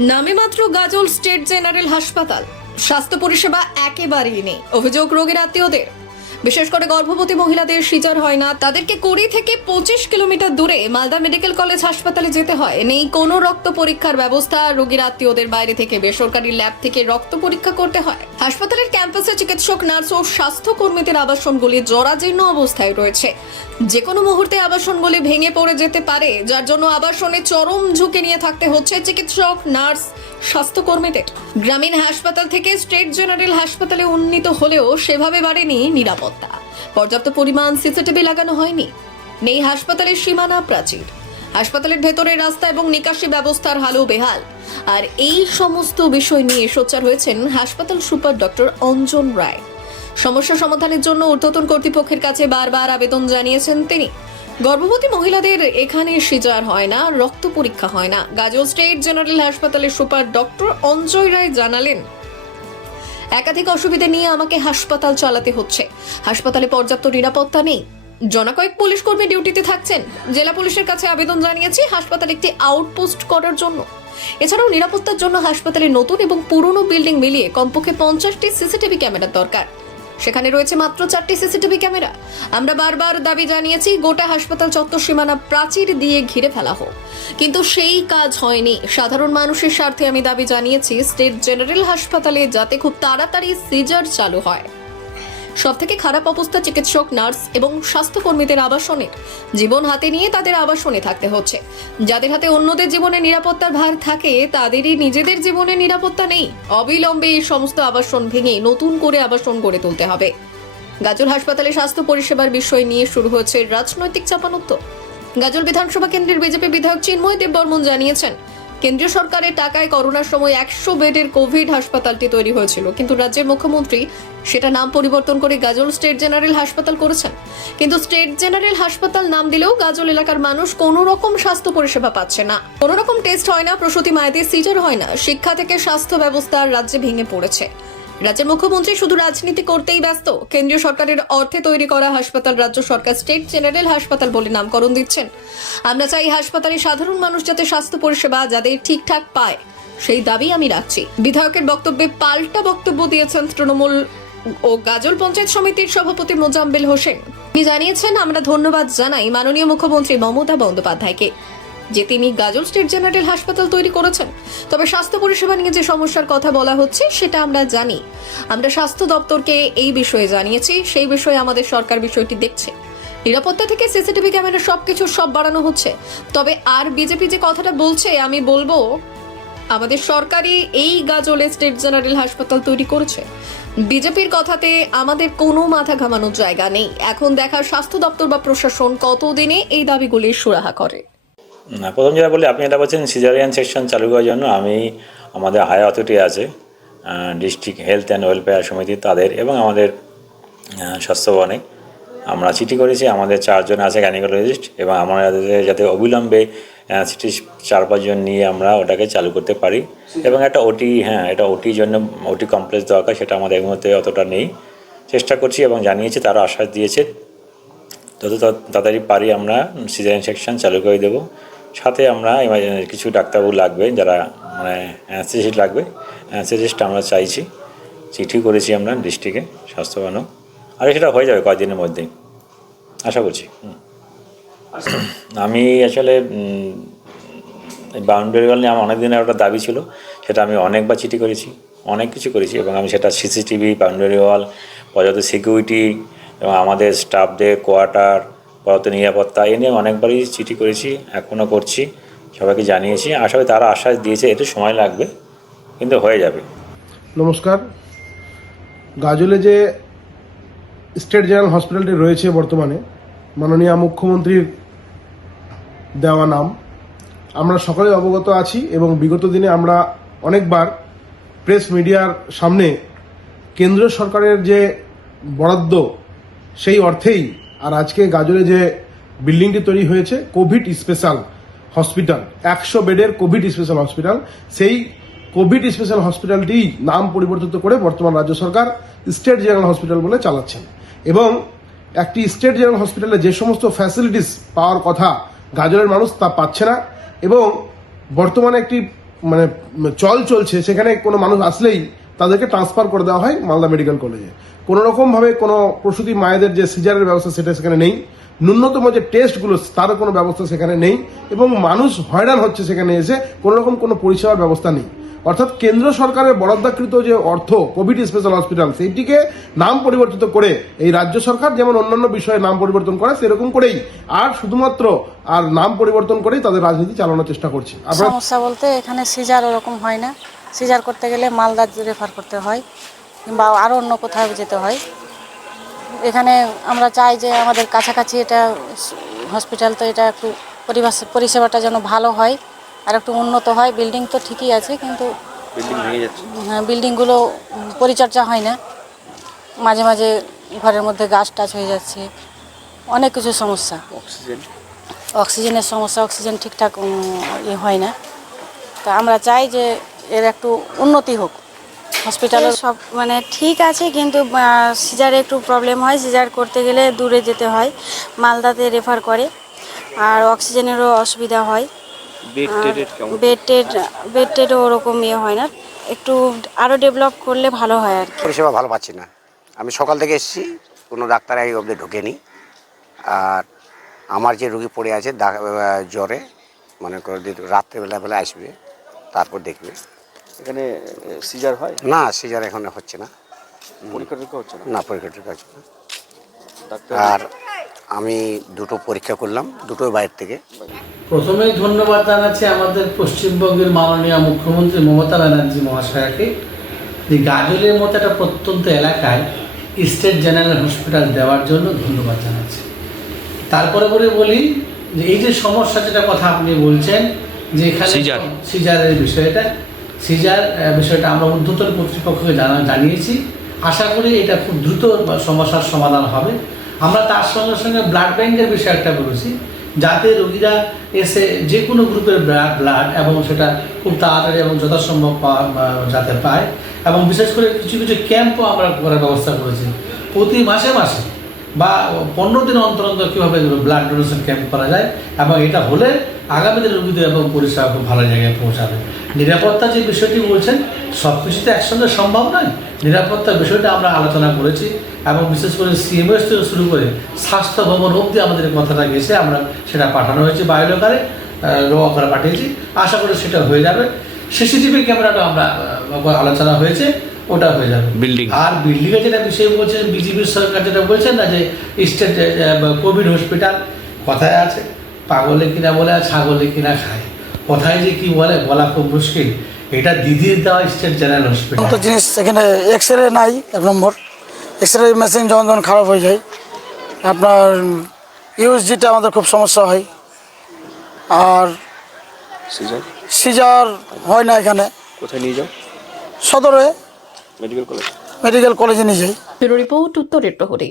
নামে মাত্র গাজল state general হাসপাতাল, স্বাস্থ্য পরিষেবা একেবারেই নেই। অভিযোগ রোগীর আত্মীয়দের, বিশেষ করে গর্ভবতী মহিলাদের সিজার হয় না, তাদেরকে কুড়ি থেকে 25 কিলোমিটার দূরে মালদা মেডিকেল কলেজ হাসপাতালে যেতে হয়। নেই কোনো রক্ত পরীক্ষার ব্যবস্থা, রোগীর আত্মীয়দের বাইরে থেকে বেসরকারি ল্যাব থেকে রক্ত পরীক্ষা করতে হয়। হাসপাতালের ক্যাম্পাসে চিকিৎসক, নার্স ও স্বাস্থ্যকর্মীদের আবাসনগুলি জরাজীর্ণ অবস্থায় রয়েছে। যে কোনো মুহূর্তে আবাসনগুলি ভেঙে পড়ে যেতে পারে, যার জন্য আবাসনে চরম ঝুঁকি নিয়ে থাকতে হচ্ছে চিকিৎসক, নার্স, স্বাস্থ্যকর্মীদের। গ্রামীণ হাসপাতাল থেকে স্টেট জেনারেল হাসপাতালে উন্নীত হলেও সেভাবে বাড়েনি নিরাপত্তা। পর্যাপ্ত পরিমাণ সিসিটিভি লাগানো হয়নি। নেই হাসপাতালের সীমানা প্রাচীর। হাসপাতালের ভেতরের রাস্তা এবং নিকাশি ব্যবস্থার হালও বেহাল। আর এই সমস্ত বিষয় নিয়ে সোচ্চার হয়েছেন হাসপাতাল সুপার ডক্টর অঞ্জন রায়। সমস্যা সমাধানের জন্য ঊর্ধ্বতন কর্তৃপক্ষের কাছে বারবার আবেদন জানিয়েছেন তিনি। গর্ভবতী মহিলাদের এখানে সিজার হয় না, রক্ত পরীক্ষা হয় না। গাজল স্টেট জেনারেল হাসপাতালের সুপার ডক্টর অঞ্জয় রায় জানালেন, একাধিক অসুবিধা নিয়ে আমাকে হাসপাতাল চালাতে হচ্ছে। হাসপাতালে পর্যাপ্ত নিরাপত্তা নেই। জনকয়েক পুলিশ কর্মী ডিউটিতে থাকছেন। জেলা পুলিশের কাছে আবেদন জানিয়েছি হাসপাতালে একটি আউটপোস্ট করার জন্য। এছাড়াও নিরাপত্তার জন্য হাসপাতালে নতুন এবং পুরনো বিল্ডিং মিলিয়ে কমপক্ষে 50টি সিসিটিভি ক্যামেরার দরকার। সেখানে রয়েছে মাত্র 4টি সিসিটিভি ক্যামেরা। আমরা বারবার দাবি জানিয়েছি গোটা হাসপাতাল চত্বর সীমানা প্রাচীর দিয়ে ঘিরে ফেলা হোক, কিন্তু সেই কাজ হয়নি। সাধারণ মানুষের স্বার্থে আমি দাবি জানিয়েছি স্টেট জেনারেল হাসপাতালে যাতে খুব তাড়াতাড়ি সিজার চালু হয়। সবথেকে খারাপ অবস্থা চিকিৎসক, নার্স এবং স্বাস্থ্যকর্মীদের আবাসনের। জীবন হাতে নিয়ে তাদের আবাসনে থাকতে হচ্ছে। যাদের হাতে অন্যদের জীবনে নিরাপত্তার ভার থাকে, তাদেরই নিজেদের জীবনে নিরাপত্তা নেই। অবিলম্বে এই সমস্ত আবাসন ভেঙে নতুন করে আবাসন গড়ে তুলতে হবে। গাজল হাসপাতালে স্বাস্থ্য পরিষেবার বিষয় নিয়ে শুরু হয়েছে রাজনৈতিক চাপানোত্তর। গাজল বিধানসভা কেন্দ্রের বিজেপি বিধায়ক চিন্ময় দেববর্মন জানিয়েছেন, কেন্দ্রীয় সরকারের টাকায় করোনার সময় 100 বেডের কোভিড হাসপাতালটি তৈরি হয়েছিল, কিন্তু রাজ্যের মুখ্যমন্ত্রী সেটা নাম পরিবর্তন করে গাজল স্টেট জেনারেল হাসপাতাল করেছেন। কিন্তু স্টেট জেনারেল হাসপাতাল নাম দিলেও গাজল এলাকার মানুষ কোনো রকম স্বাস্থ্য পরিষেবা পাচ্ছে না। কোনো রকম টেস্ট হয় না, প্রসূতি মায়েদের সিজার হয় না। শিক্ষা থেকে স্বাস্থ্য ব্যবস্থা রাজ্যে ভেঙে পড়েছে। রাজ্যের মুখ্যমন্ত্রী শুধু রাজনীতি করতেই ব্যস্ত। কেন্দ্রীয় সরকারের অর্থে তৈরি করা হাসপাতাল রাজ্য সরকার স্টেট জেনারেল হাসপাতাল বলে নামকরণ দিচ্ছেন। আমরা চাই হাসপাতালে সাধারণ মানুষ যাতে স্বাস্থ্য পরিষেবা যাদের ঠিকঠাক পায়, সেই দাবি আমি রাখছি। বিধায়কের বক্তব্যে পাল্টা বক্তব্য দিয়েছেন তৃণমূল ও গাজল পঞ্চায়েত সমিতির সভাপতি মোজাম্মেল হোসেন। তিনি জানিয়েছেন, আমরা ধন্যবাদ জানাই মাননীয় মুখ্যমন্ত্রী মমতা বন্দ্যোপাধ্যায়কে যে তিনি গাজল স্টেট জেনারেল হাসপাতাল তৈরি করেছেন। তবে স্বাস্থ্য পরিষেবা নিয়ে যে সমস্যার কথা বলা হচ্ছে সেটা আমরা জানি। আমরা স্বাস্থ্য দপ্তরকে এই বিষয়ে জানিয়েছি, সেই বিষয়ে আমাদের সরকার বিষয়টি দেখছে। নিরাপত্তা থেকে সিসিটিভি ক্যামেরা সব বাড়ানো হচ্ছে। তবে আর বিজেপি যে কথাটা বলছে, আমি বলবো আমাদের সরকারই এই গাজলে স্টেট জেনারেল হাসপাতাল তৈরি করেছে। বিজেপির কথাতে আমাদের কোনো মাথা ঘামানোর জায়গা নেই। এখন দেখার স্বাস্থ্য দপ্তর বা প্রশাসন কতদিনে এই দাবিগুলি সুরাহা করে। না, প্রথম যেটা বলি, আপনি এটা বলছেন সিজারিয়ান সেকশন চালু করার জন্য আমাদের হায়ার অথরিটি আছে, ডিস্ট্রিক্ট হেলথ অ্যান্ড ওয়েলফেয়ার সমিতি তাদের এবং আমাদের স্বাস্থ্য ভবনে আমরা চিঠি করেছি। আমাদের 4 জন আছে গাইনোকোলজিস্ট, এবং আমরা যাতে অবিলম্বে 4-5 জন নিয়ে আমরা ওটাকে চালু করতে পারি। এবং একটা ওটি, এটা ওটির জন্য ওটি কমপ্লেক্স দরকার, সেটা আমাদের এই মুহূর্তে অতটা নেই। চেষ্টা করছি এবং জানিয়েছি, তারা আশ্বাস দিয়েছে যত তাড়াতাড়ি পারি আমরা সিজারিয়ান সেকশন চালু করে দেবো। সাথে আমরা কিছু ডাক্তারবাবু লাগবে, যারা অ্যানেস্থেসিস্ট লাগবে, অ্যানেস্থেসিস্ট আমরা চাইছি। চিঠি করেছি আমরা ডিস্ট্রিক্টে স্বাস্থ্য ভবনও, আর সেটা হয়ে যাবে কয়েকদিনের মধ্যেই আশা করছি। আমি আসলে বাউন্ডারি ওয়াল নিয়ে আমার অনেক দিনের একটা দাবি ছিল, সেটা আমি অনেকবার চিঠি করেছি, অনেক কিছু করেছি, এবং আমি সেটা সিসিটিভি, বাউন্ডারি ওয়াল, পর্যাপ্ত সিকিউরিটি এবং আমাদের স্টাফদের কোয়ার্টার, পর্যাপ্ত নিরাপত্তা, এ নিয়ে অনেকবারই চিঠি করেছি, এখনও করছি, সবাইকে জানিয়েছি। আশা করি তারা আশ্বাস দিয়েছে একটু সময় লাগবে, কিন্তু হয়ে যাবে। নমস্কার। গাজলে যে স্টেট জেনারেল হসপিটালটি রয়েছে বর্তমানে মাননীয় মুখ্যমন্ত্রীর দেওয়া নাম, আমরা সকলে অবগত আছি এবং বিগত দিনে আমরা অনেকবার প্রেস মিডিয়ার সামনে কেন্দ্রীয় সরকারের যে বরাদ্দ সেই অর্থেই, আর আজকে গাজলে যে বিল্ডিংটি তৈরি হয়েছে কোভিড স্পেশাল হসপিটাল, 100 বেডের কোভিড স্পেশাল হসপিটাল, সেই কোভিড স্পেশাল হসপিটালটি নাম পরিবর্তিত করে বর্তমান রাজ্য সরকার স্টেট জেনারেল হসপিটাল বলে চালাচ্ছেন। এবং একটি স্টেট জেনারেল হসপিটালে যে সমস্ত ফ্যাসিলিটিস পাওয়ার কথা গাজলের মানুষ তা পাচ্ছে না। এবং বর্তমানে একটি মানে চলছে, সেখানে কোনো মানুষ আসলেই তাদেরকে ট্রান্সফার করে দেওয়া হয় মালদা মেডিকেল কলেজে। কোনো রকম ভাবে কোনো প্রসূতি মায়েদের যে সিজারের ব্যবস্থা সেটা সেখানে নেই, ন্যূনতম যে টেস্টগুলো তারও কোনো ব্যবস্থা সেখানে নেই, এবং মানুষ হয়রান হচ্ছে সেখানে এসে, কোনো রকম কোনো পরিষেবার ব্যবস্থা নেই। অর্থাৎ কেন্দ্র সরকারের বরাদ্দকৃত যে অর্থ কোভিড স্পেশাল হসপিটাল, সেইটিকে নাম পরিবর্তিত করে এই রাজ্য সরকার যেমন অন্যান্য বিষয়ে নাম পরিবর্তন করে সেরকম করেই আর শুধুমাত্র আর নাম পরিবর্তন করেই তাদের রাজনীতি চালানোর চেষ্টা করছে। আপনারা সমস্যা বলতে এখানে সিজার ওরকম হয় না, সিজার করতে গেলে মালদা রেফার করতে হয় কিংবা আরও অন্য কোথাও যেতে হয়। এখানে আমরা চাই যে আমাদের কাছাকাছি এটা হসপিটাল, তো এটা একটু পরিষেবাটা যেন ভালো হয় আর একটু উন্নত হয়। বিল্ডিং তো ঠিকই আছে, কিন্তু হ্যাঁ, বিল্ডিংগুলো পরিচর্যা হয় না, মাঝে মাঝে ঘরের মধ্যে গাছ টাছ হয়ে যাচ্ছে, অনেক কিছু সমস্যা। অক্সিজেনের সমস্যা, অক্সিজেন ঠিকঠাক হয় না। তা আমরা চাই যে এর একটু উন্নতি হোক হসপিটালের। সব মানে ঠিক আছে, কিন্তু সিজারে একটু প্রবলেম হয়। সিজার করতে গেলে দূরে যেতে হয়, মালদাতে রেফার করে। আর অক্সিজেনেরও অসুবিধা হয়, বেড টেডও ওরকম হয় না। একটু আরও ডেভেলপ করলে ভালো হয় আর কি। পরিষেবা ভালো পাচ্ছি না। আমি সকাল থেকে এসেছি, কোনো ডাক্তার এই অবধি ঢোকেনি। আর আমার যে রোগী পড়ে আছে জ্বরে, মনে করে রাত্রেবেলা আসবে, তারপর দেখবে। এখানে সিজার হয় না, সিজার এখন হচ্ছে না, পরীক্ষা টরীক্ষা হচ্ছে না পরীক্ষা টরীক্ষা হচ্ছে না। ডাক্তার আর আমি দুটো পরীক্ষা করলাম, দুটোই বাইরে থেকে। প্রথমেই ধন্যবাদ জানাচ্ছি আমাদের পশ্চিমবঙ্গের মাননীয় মুখ্যমন্ত্রী মমতা ব্যানার্জি মহাশয়াকে, যে গাজলের মতো একটা প্রত্যন্ত এলাকায় স্টেট জেনারেল হসপিটাল দেওয়ার জন্য ধন্যবাদ জানাচ্ছি। তারপরে বলি যে এই যে সমস্যা, যেটা কথা আপনি বলছেন যে এখানে সিজারের বিষয়টা আমরা ঊর্ধ্বতন কর্তৃপক্ষকে জানিয়েছি। আশা করি এটা খুব দ্রুত সমস্যার সমাধান হবে। আমরা তার সঙ্গে সঙ্গে ব্লাড ব্যাংকের বিষয়ে একটা বলেছি, যাতে রোগীরা এসে যে কোনো গ্রুপের ব্লাড এবং সেটা খুব তাড়াতাড়ি এবং যথাসম্ভব যাতে পায়। এবং বিশেষ করে কিছু কিছু ক্যাম্পও আমরা করার ব্যবস্থা করেছি, প্রতি মাসে বা 15 দিন অন্তর অন্তর কীভাবে ব্লাড ডোনেশন ক্যাম্প করা যায়। এবং এটা হলে আগামী দিনে রোগীদের এবং পরিষেবা খুব ভালো জায়গায় পৌঁছাবে। নিরাপত্তা যে বিষয়টি বলছেন, সব কিছু তো একসঙ্গে সম্ভব নয়। নিরাপত্তার বিষয়টা আমরা আলোচনা করেছি, এবং বিশেষ করে সিএমএস থেকে শুরু করে স্বাস্থ্য ভবন অবধি আমাদের কথাটা গেছে, আমরা সেটা পাঠানো হয়েছে বায়োলকারে, আকারে পাঠিয়েছি। আশা করি সেটা হয়ে যাবে। সিসিটিভি ক্যামেরাটা আমরা আলোচনা হয়েছে, ওটা হয়ে যাবে। আর বিল্ডিংয়ে যেটা বিষয় বলছেন, বিজেপির সরকার যেটা বলছেন না, যে স্টেট কোভিড হসপিটাল, কথায় আছে পাগলে কিনা বলে আর ছাগলে কিনা খায়, কথায় যে কি বলা খুব মুশকিল। এটা দিদির দেওয়া স্টেট জেনারেল হসপিটাল। তো জিনিস এখানে এক্সরে নাই, 1 নম্বর। এক্সরে মেশিন যখন খারাপ হয়ে যায়, আপনার ইউএসজিটা আমাদের খুব সমস্যা হয়। আর সিজার হয় না এখানে। কোথায় নিয়ে যাও? সদরে মেডিকেল কলেজ, মেডিকেল কলেজে নিয়ে যাই। ব্যুরো রিপোর্ট, উত্তরের প্রহরী।